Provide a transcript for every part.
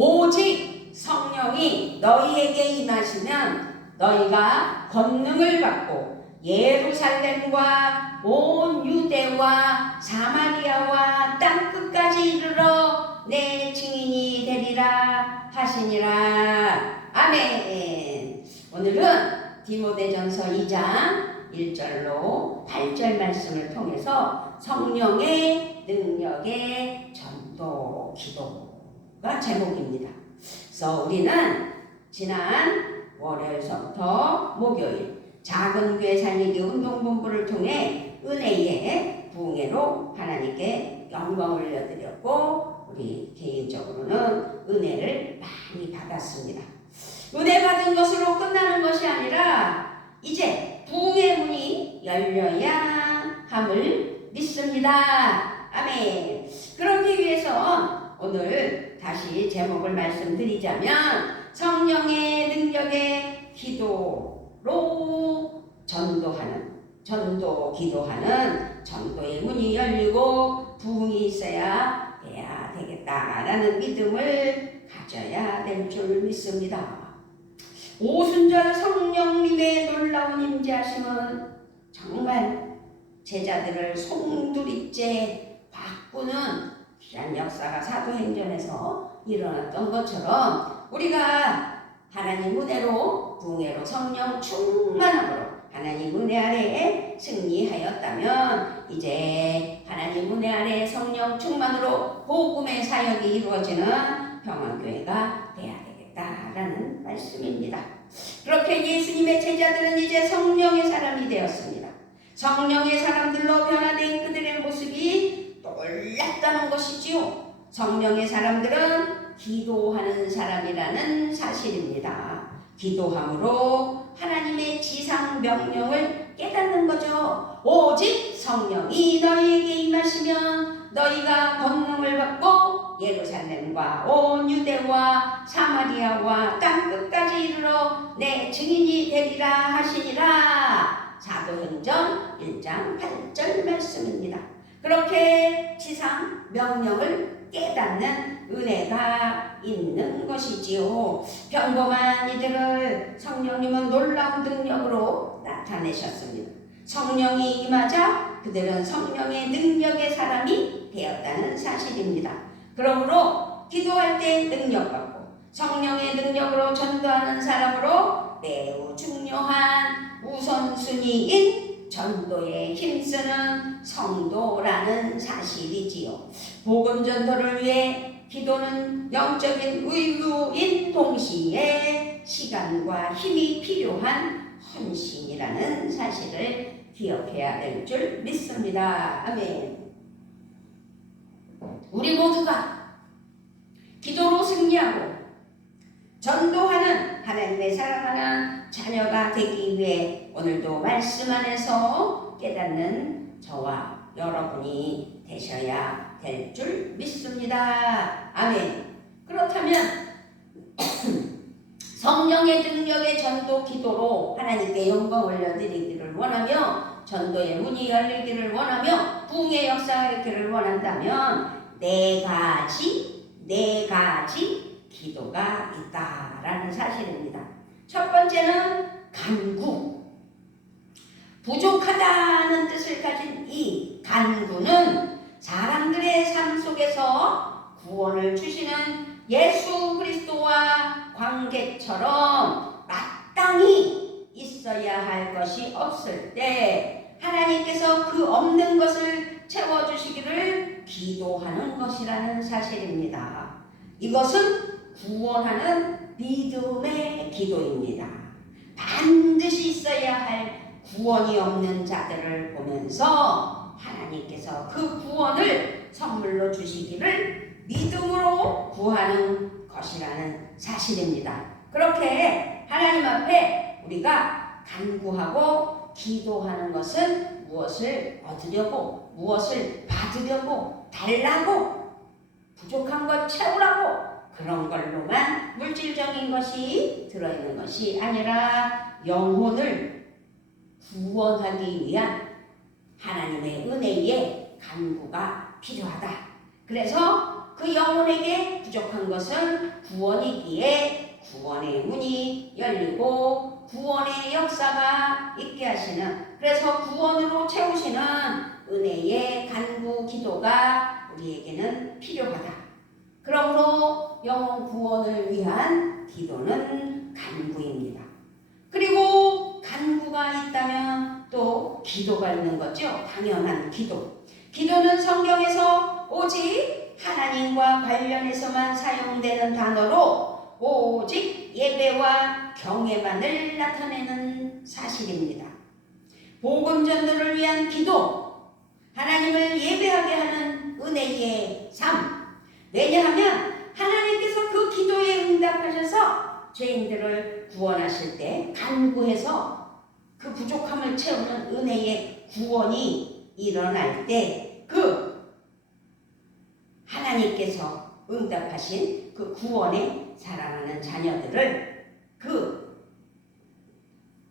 오직 성령이 너희에게 임하시면 너희가 권능을 받고 예루살렘과 온 유대와 사마리아와 땅끝까지 이르러 내 증인이 되리라 하시니라. 아멘. 오늘은 디모데전서 2장 1절로 8절 말씀을 통해서 성령의 능력의 전도 기도가 제목입니다. 그래서 우리는 지난 월요일서부터 목요일 작은 교회 살리기 운동본부를 통해 은혜의 부흥회로 하나님께 영광을 올려드렸고 우리 개인적으로는 은혜를 많이 받았습니다. 은혜 받은 것으로 끝나는 것이 아니라 이제 부흥의 문이 열려야 함을 믿습니다. 아멘. 그러기 위해서 오늘 다시 제목을 말씀드리자면 성령의 능력의 기도로 전도 기도하는 전도의 문이 열리고 부흥이 있어야 돼야 되겠다라는 믿음을 가져야 될 줄 믿습니다. 오순절 성령님의 놀라운 임재하심은 정말 제자들을 송두리째 바꾸는 귀한 역사가 사도행전에서 일어났던 것처럼 우리가 하나님 은혜로 부흥회로 성령 충만함으로 하나님 은혜 아래에 승리하였다면 이제 하나님 은혜 아래에 성령 충만으로 복음의 사역이 이루어지는 평안교회가 돼야 되겠다라는 말씀입니다. 그렇게 예수님의 제자들은 이제 성령의 사람이 되었습니다. 성령의 사람들로 변화된 그들의 모습이 놀랍다는 것이지요. 성령의 사람들은 기도하는 사람이라는 사실입니다. 기도함으로 하나님의 지상 명령을 깨닫는 거죠. 오직 성령이 너희에게 임하시면 너희가 권능을 받고 예루살렘과 온 유대와 사마리아와 땅끝까지 이르러 내 증인이 되리라 하시니라. 사도행전 1장 8절 말씀입니다. 그렇게 지상 명령을 깨닫는 은혜가 있는 것이지요. 평범한 이들을 성령님은 놀라운 능력으로 나타내셨습니다. 성령이 임하자 그들은 성령의 능력의 사람이 되었다는 사실입니다. 그러므로 기도할 때 능력받고 성령의 능력으로 전도하는 사람으로 매우 중요한 우선순위인 전도에 힘쓰는 성도라는 사실이지요. 복음 전도를 위해 기도는 영적인 의무인 동시에 시간과 힘이 필요한 헌신이라는 사실을 기억해야 될 줄 믿습니다. 아멘. 우리 모두가 기도로 승리하고 전도하는 하나님의 사랑하는 자녀가 되기 위해 오늘도 말씀 안에서 깨닫는 저와 여러분이 되셔야 될 줄 믿습니다. 아멘. 그렇다면 성령의 능력의 전도 기도로 하나님께 영광 올려드리기를 원하며 전도의 문이 열리기를 원하며 부흥의 역사가 있기를 원한다면 네 가지 기도가 있다라는 사실입니다. 첫 번째는 간구. 부족하다는 뜻을 가진 이 간구는 사람들의 삶 속에서 구원을 주시는 예수 그리스도와 관계처럼 마땅히 있어야 할 것이 없을 때 하나님께서 그 없는 것을 채워주시기를 기도하는 것이라는 사실입니다. 이것은 구원하는 믿음의 기도입니다. 반드시 있어야 할 구원이 없는 자들을 보면서 하나님께서 그 구원을 선물로 주시기를 믿음으로 구하는 것이라는 사실입니다. 그렇게 하나님 앞에 우리가 간구하고 기도하는 것은 무엇을 얻으려고, 무엇을 받으려고, 달라고, 부족한 것 채우라고 그런 걸로만 물질적인 것이 들어있는 것이 아니라 영혼을 구원하기 위한 하나님의 은혜의 간구가 필요하다. 그래서 그 영혼에게 부족한 것은 구원이기에 구원의 문이 열리고 구원의 역사가 있게 하시는, 그래서 구원으로 채우시는 은혜의 간구 기도가 우리에게는 필요하다. 그러므로 영혼 구원을 위한 기도는 간구입니다. 그리고 간구가 있다면 또 기도가 있는 거죠. 당연한 기도. 기도는 성경에서 오직 하나님과 관련해서만 사용되는 단어로 오직 예배와 경외만을 나타내는 사실입니다. 복음 전도를 위한 기도, 하나님을 예배하게 하는 은혜의 삶. 왜냐하면 하나님께서 그 기도에 응답하셔서 죄인들을 구원하실 때 간구해서 그 부족함을 채우는 은혜의 구원이 일어날 때 그 하나님께서 응답하신 그 구원에 사랑하는 자녀들을 그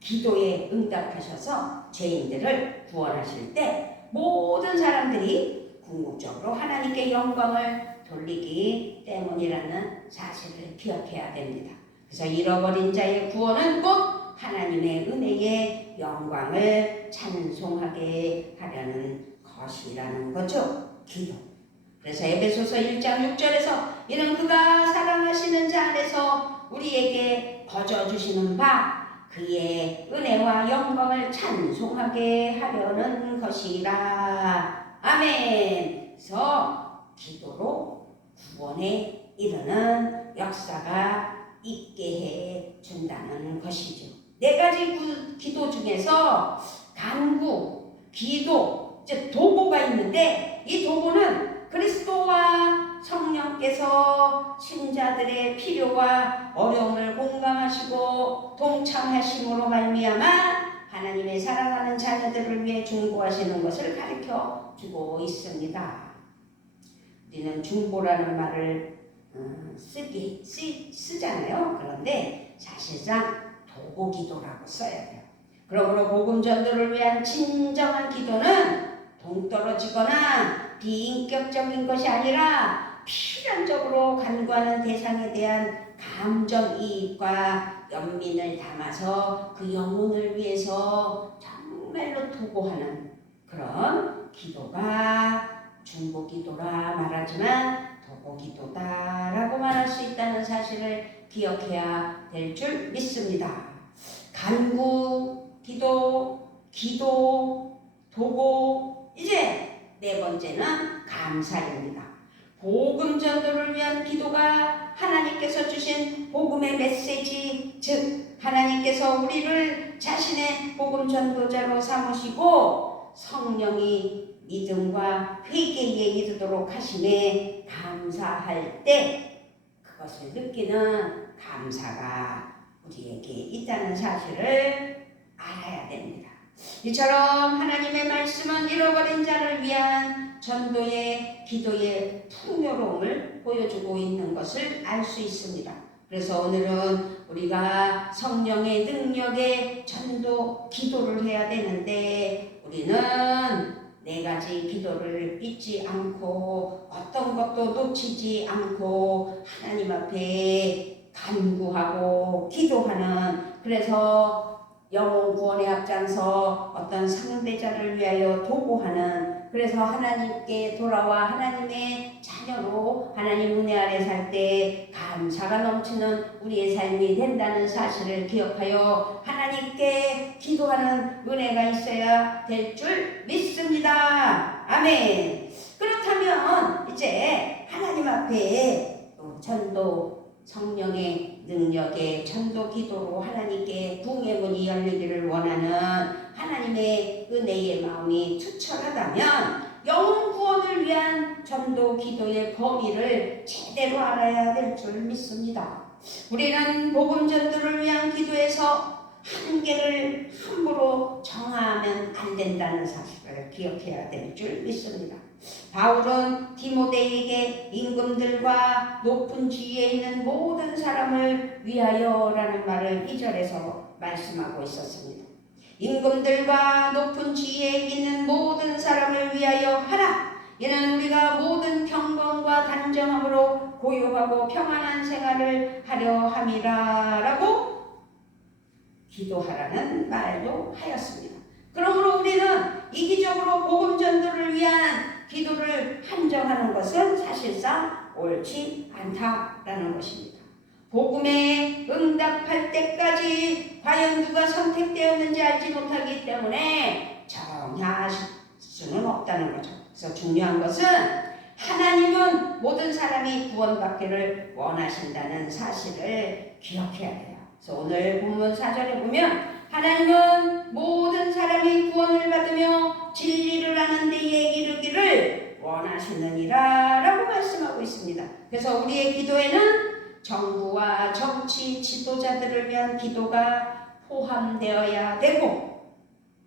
기도에 응답하셔서 죄인들을 구원하실 때 모든 사람들이 궁극적으로 하나님께 영광을 돌리기 때문이라는 사실을 기억해야 됩니다. 그래서 잃어버린 자의 구원은 곧 하나님의 은혜의 영광을 찬송하게 하려는 것이라는 거죠. 기도. 그래서 에베소서 1장 6절에서 이는 그가 사랑하시는 자 안에서 우리에게 거저주시는 바 그의 은혜와 영광을 찬송하게 하려는 것이라. 아멘. 그래서 기도로 구원에 이르는 역사가 있게 해준다는 것이죠. 네 가지 기도 중에서 간구, 기도, 즉 도구가 있는데 이 도구는 그리스도와 성령께서 신자들의 필요와 어려움을 공감하시고 동참하심으로 말미암아 하나님의 사랑하는 자녀들을 위해 중보하시는 것을 가르쳐 주고 있습니다. 우리는 중보라는 말을 쓰잖아요. 그런데 사실상 도구 기도라고 써야 돼요. 그러므로 복음 전도를 위한 진정한 기도는 동떨어지거나 비인격적인 것이 아니라 필연적으로 간구하는 대상에 대한 감정 이입과 연민을 담아서 그 영혼을 위해서 정말로 도구하는 그런 기도가 중보 기도라 말하지만 도구 기도다라고 말할 수 있다는 사실을 기억해야 될 줄 믿습니다. 간구, 기도, 도구. 이제 네 번째는 감사입니다. 복음 전도를 위한 기도가 하나님께서 주신 복음의 메시지, 즉 하나님께서 우리를 자신의 복음 전도자로 삼으시고 성령이 믿음과 회개에 이르도록 하심에 감사할 때 그것을 느끼는 감사가 우리에게 있다는 사실을 알아야 됩니다. 이처럼 하나님의 말씀은 잃어버린 자를 위한 전도의 기도의 풍요로움을 보여주고 있는 것을 알 수 있습니다. 그래서 오늘은 우리가 성령의 능력의 전도 기도를 해야 되는데 우리는 네 가지 기도를 잊지 않고 어떤 것도 놓치지 않고 하나님 앞에 간구하고 기도하는, 그래서 영혼 구원의 앞장서 어떤 상대자를 위하여 도구하는, 그래서 하나님께 돌아와 하나님의 자녀로 하나님 은혜 아래 살 때 감사가 넘치는 우리의 삶이 된다는 사실을 기억하여 하나님께 기도하는 은혜가 있어야 될 줄 믿습니다. 아멘. 그렇다면 이제 하나님 앞에 전도 성령의 능력의 전도 기도로 하나님께 부흥의 문이 열리기를 원하는 하나님의 은혜의 마음이 투철하다면 영혼 구원을 위한 전도 기도의 범위를 제대로 알아야 될 줄 믿습니다. 우리는 복음 전도를 위한 기도에서 한계를 함부로 정하면 안 된다는 사실을 기억해야 될 줄 믿습니다. 바울은 디모데에게 임금들과 높은 지위에 있는 모든 사람을 위하여라는 말을 2절에서 말씀하고 있었습니다. 임금들과 높은 지위에 있는 모든 사람을 위하여 하라. 이는 우리가 모든 경건과 단정함으로 고요하고 평안한 생활을 하려 함이라라고 기도하라는 말도 하였습니다. 그러므로 우리는 이기적으로 복음 전도를 위한 기도를 한정하는 것은 사실상 옳지 않다라는 것입니다. 복음에 응답할 때까지 과연 누가 선택되었는지 알지 못하기 때문에 정하실 수는 없다는 거죠. 그래서 중요한 것은 하나님은 모든 사람이 구원받기를 원하신다는 사실을 기억해야 돼요. 그래서 오늘 본문 4절에 보면 하나님은 모든 사람이 구원을 받으며 진리를 아는 데에 이르기를 원하시느니라 라고 말씀하고 있습니다. 그래서 우리의 기도에는 정부와 정치 지도자들을 위한 기도가 포함되어야 되고,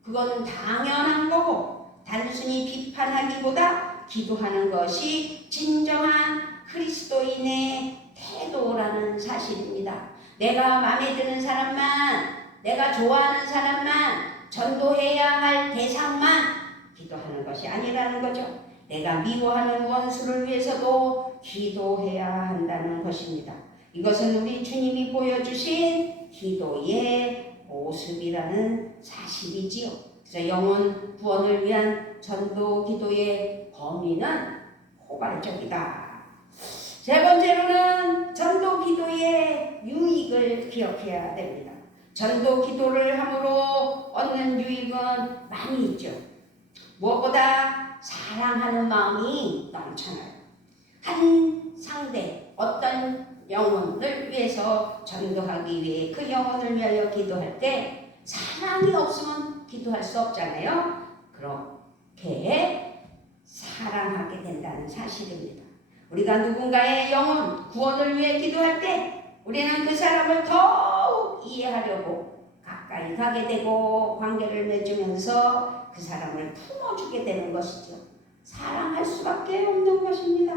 그거는 당연한 거고, 단순히 비판하기보다 기도하는 것이 진정한 그리스도인의 태도라는 사실입니다. 내가 마음에 드는 사람만, 내가 좋아하는 사람만, 전도해야 할 대상만 기도하는 것이 아니라는 거죠. 내가 미워하는 원수를 위해서도 기도해야 한다는 것입니다. 이것은 우리 주님이 보여주신 기도의 모습이라는 사실이지요. 그래서 영혼 구원을 위한 전도 기도의 범위는 포괄적이다. 세 번째로는 전도 기도의 유익을 기억해야 됩니다. 전도 기도를 함으로 얻는 유익은 많이 있죠. 무엇보다 사랑하는 마음이 넘쳐나요. 한 상대, 어떤 영혼을 위해서 전도하기 위해 그 영혼을 위하여 기도할 때 사랑이 없으면 기도할 수 없잖아요. 그렇게 사랑하게 된다는 사실입니다. 우리가 누군가의 영혼 구원을 위해 기도할 때 우리는 그 사람을 더욱 이해하려고 가까이 가게 되고 관계를 맺으면서 그 사람을 품어주게 되는 것이죠. 사랑할 수밖에 없는 것입니다.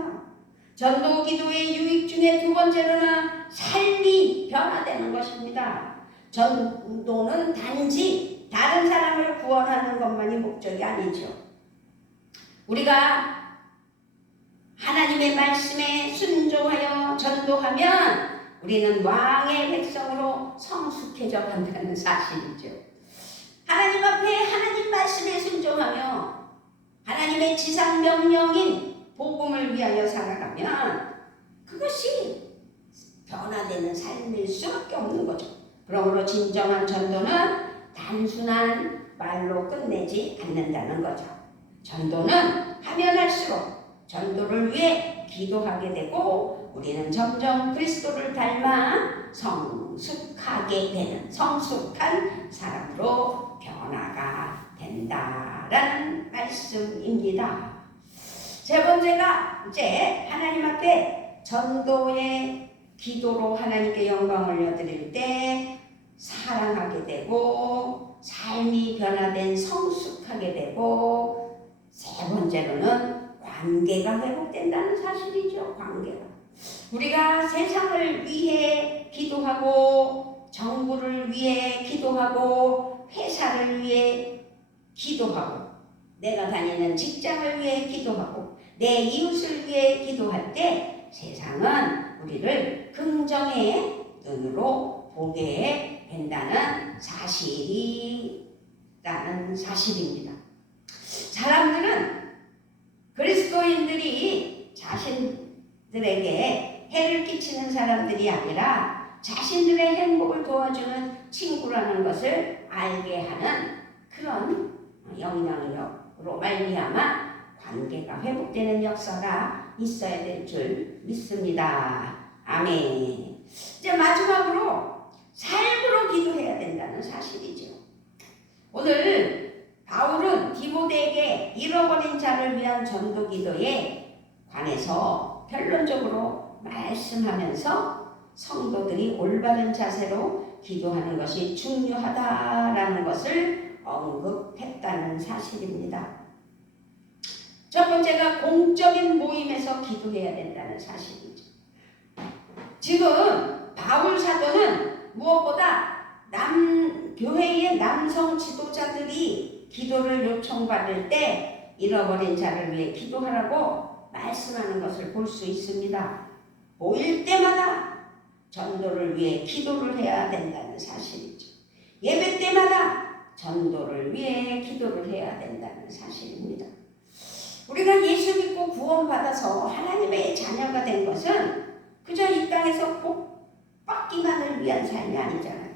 전도 기도의 유익 중에 두 번째로는 삶이 변화되는 것입니다. 전도는 단지 다른 사람을 구원하는 것만이 목적이 아니죠. 우리가 하나님의 말씀에 순종하여 전도하면 우리는 왕의 백성으로 성숙해져 간다는 사실이죠. 하나님 앞에 하나님 말씀에 순종하며 하나님의 지상 명령인 복음을 위하여 살아가면 그것이 변화되는 삶일 수밖에 없는 거죠. 그러므로 진정한 전도는 단순한 말로 끝내지 않는다는 거죠. 전도는 하면 할수록 전도를 위해 기도하게 되고 우리는 점점 그리스도를 닮아 성숙하게 되는 성숙한 사람으로 변화가 된다라는 말씀입니다. 세 번째가 이제 하나님 앞에 전도의 기도로 하나님께 영광을 올려드릴 때 사랑하게 되고 삶이 변화된 성숙하게 되고 세 번째로는 관계가 회복된다는 사실이죠. 관계가. 우리가 세상을 위해 기도하고 정부를 위해 기도하고 회사를 위해 기도하고 내가 다니는 직장을 위해 기도하고 내 이웃을 위해 기도할 때 세상은 우리를 긍정의 눈으로 보게 된다는 사실입니다. 사람들은 그리스도인들이 자신들에게 해를 끼치는 사람들이 아니라 자신들의 행복을 도와주는 친구라는 것을 알게 하는 그런 영향력으로 말미암아 관계가 회복되는 역사가 있어야 될 줄 믿습니다. 아멘. 이제 마지막으로 삶으로 기도해야 된다는 사실이죠. 오늘 바울은 디모데에게 잃어버린 자를 위한 전도 기도에 관해서 결론적으로 말씀하면서 성도들이 올바른 자세로 기도하는 것이 중요하다라는 것을 언급했다는 사실입니다. 첫 번째가 공적인 모임에서 기도해야 된다는 사실이죠. 지금 바울 사도는 무엇보다 교회의 남성 지도자들이 기도를 요청받을 때 잃어버린 자를 위해 기도하라고 말씀하는 것을 볼 수 있습니다. 모일 때마다 전도를 위해 기도를 해야 된다는 사실이죠. 예배 때마다 전도를 위해 기도를 해야 된다는 사실입니다. 우리가 예수 믿고 구원받아서 하나님의 자녀가 된 것은 그저 이 땅에서 복 받기만을 위한 삶이 아니잖아요.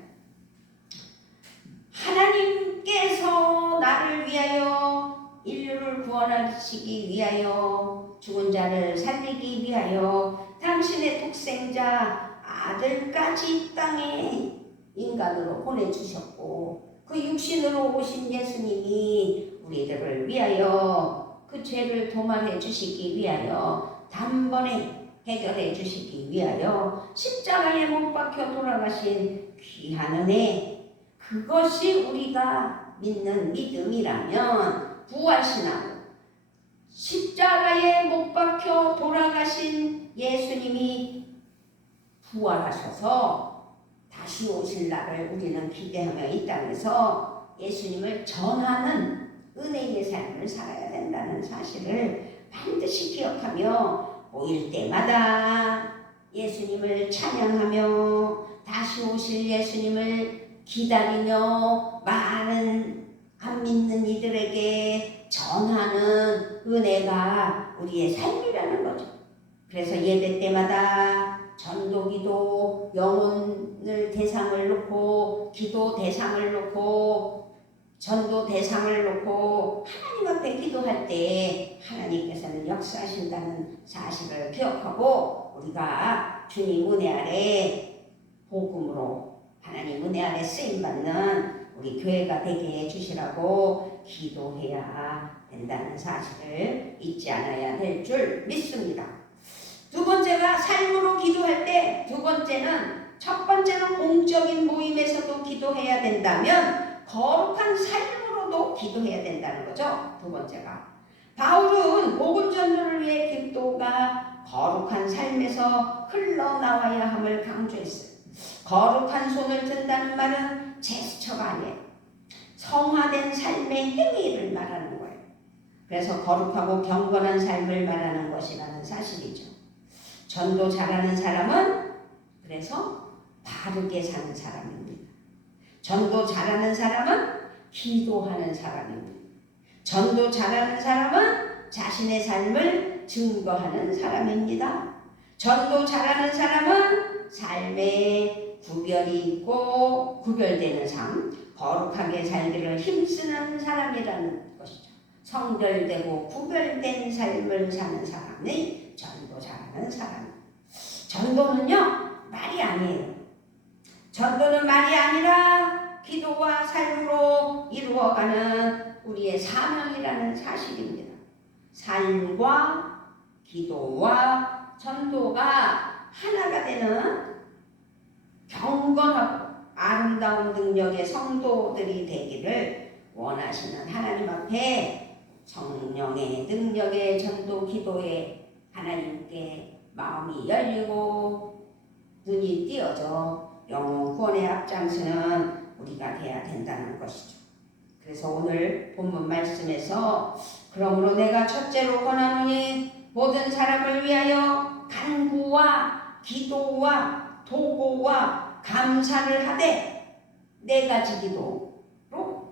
하나님께서 나를 위하여 인류를 구원하시기 위하여 죽은 자를 살리기 위하여 당신의 독생자 아들까지 이 땅에 인간으로 보내주셨고 그 육신으로 오신 예수님이 우리들을 위하여 그 죄를 도말해 주시기 위하여 단번에 해결해 주시기 위하여 십자가에 못 박혀 돌아가신 귀한 은혜, 그것이 우리가 믿는 믿음이라면 부활신앙, 십자가에 못 박혀 돌아가신 예수님이 부활하셔서 다시 오실 날을 우리는 기대하며 이 땅에서 예수님을 전하는 은혜의 삶을 살아야 된다는 사실을 반드시 기억하며 모일 때마다 예수님을 찬양하며 다시 오실 예수님을 기다리며 많은 안 믿는 이들에게 전하는 은혜가 우리의 삶이라는 거죠. 그래서 예배 때마다 전도기도, 영혼을 대상을 놓고 기도 대상을 놓고 전도 대상을 놓고 하나님 앞에 기도할 때 하나님께서는 역사하신다는 사실을 기억하고 우리가 주님 은혜 아래 복음으로 하나님 은혜 아래 쓰임받는 우리 교회가 되게 해주시라고 기도해야 된다는 사실을 잊지 않아야 될 줄 믿습니다. 두 번째가 삶으로 기도할 때, 두 번째는, 첫 번째는 공적인 모임에서도 기도해야 된다면 거룩한 삶으로도 기도해야 된다는 거죠. 두 번째가 바울은 복음 전도를 위해 기도가 거룩한 삶에서 흘러나와야 함을 강조했어요. 거룩한 손을 든다는 말은 제스처가 아니에요. 성화된 삶의 행위를 말하는 거예요. 그래서 거룩하고 경건한 삶을 말하는 것이라는 사실이죠. 전도 잘하는 사람은 그래서 바르게 사는 사람입니다. 전도 잘하는 사람은 기도하는 사람입니다. 전도 잘하는 사람은 자신의 삶을 증거하는 사람입니다. 전도 잘하는 사람은 삶에 구별이 있고 구별되는 삶, 거룩하게 살기를 힘쓰는 사람이라는 것이죠. 성결되고 구별된 삶을 사는 사람이 전도 잘하는 사람. 전도는요, 말이 아니에요. 전도는 말이 아니라 기도와 삶으로 이루어가는 우리의 사명이라는 사실입니다. 삶과 기도와 전도가 하나가 되는 경건하고 아름다운 능력의 성도들이 되기를 원하시는 하나님 앞에 성령의 능력의 전도 기도에 하나님께 마음이 열리고 눈이 띄어져 영혼 구원의 앞장서는 우리가 돼야 된다는 것이죠. 그래서 오늘 본문 말씀에서 그러므로 내가 첫째로 권하노니 모든 사람을 위하여 간구와 기도와 도고와 감사를 하되 네 가지 기도로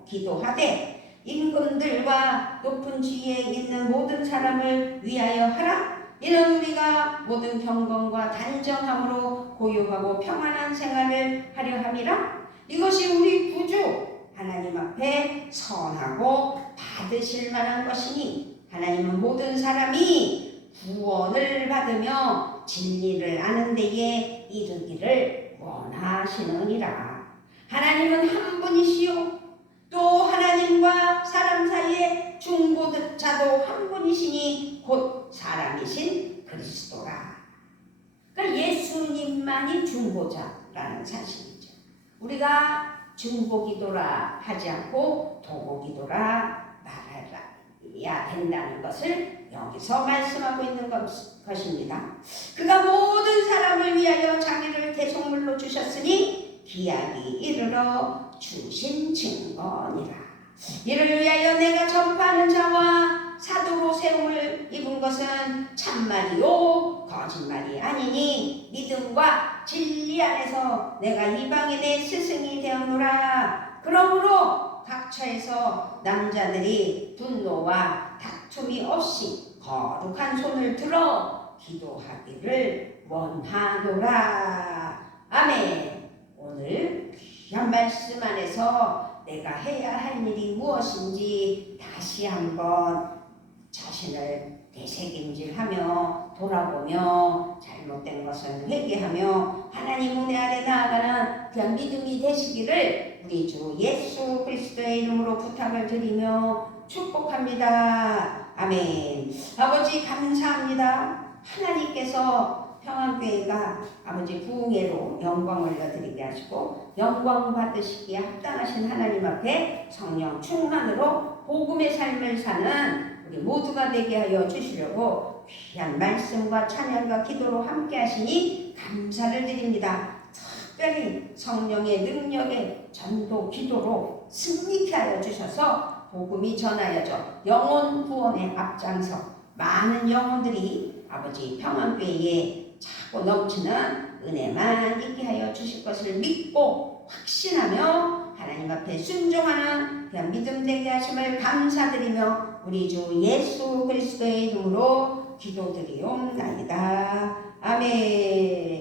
기도하되 임금들과 높은 지위에 있는 모든 사람을 위하여 하라. 이는 우리가 모든 경건과 단정함으로 고요하고 평안한 생활을 하려 함이라. 이것이 우리 구주 하나님 앞에 선하고 받으실 만한 것이니 하나님은 모든 사람이 구원을 받으며 진리를 아는 데에 이르기를 원하시느니라. 하나님은 한 분이시요 또 하나님과 사람 사이에 중보자도 한 분이시니 곧 사람이신 그리스도라. 그러니까 예수님만이 중보자라는 사실이죠. 우리가 중보기도라 하지 않고 도보기도라 말해야 된다는 것을 여기서 말씀하고 있는 것입니다. 그가 모든 사람을 위하여 자기를 대속물로 주셨으니 기약이 이르러 주신 증거니라. 이를 위하여 내가 전파하는 자와 사도로 세움을 입은 것은 참말이요 거짓말이 아니니 믿음과 진리 안에서 내가 이방인의 스승이 되었노라. 그러므로 각처에서 남자들이 분노와 다툼이 없이 거룩한 손을 들어 기도하기를 원하노라. 아멘. 오늘 귀한 말씀 안에서 내가 해야 할 일이 무엇인지 다시 한번 자신을 되새김질하며 돌아보며 잘못된 것은 회개하며 하나님 은혜 아래 나아가는 그런 믿음이 되시기를 우리 주 예수 그리스도의 이름으로 부탁을 드리며 축복합니다. 아멘. 아버지 감사합니다. 하나님께서 평안교회가 아버지 부흥회로 영광 올려드리게 하시고 영광 받으시기에 합당하신 하나님 앞에 성령 충만으로 복음의 삶을 사는 우리 모두가 되게 하여 주시려고 귀한 말씀과 찬양과 기도로 함께 하시니 감사를 드립니다. 특별히 성령의 능력의 전도 기도로 승리케 하여 주셔서 복음이 전하여져 영혼 구원의 앞장서 많은 영혼들이 아버지 평안교회에 차고 넘치는 은혜만 있게 하여 주실 것을 믿고 확신하며 하나님 앞에 순종하는 그런 믿음 되게 하심을 감사드리며 우리 주 예수 그리스도의 이름으로 기도드리옵나이다. 아멘.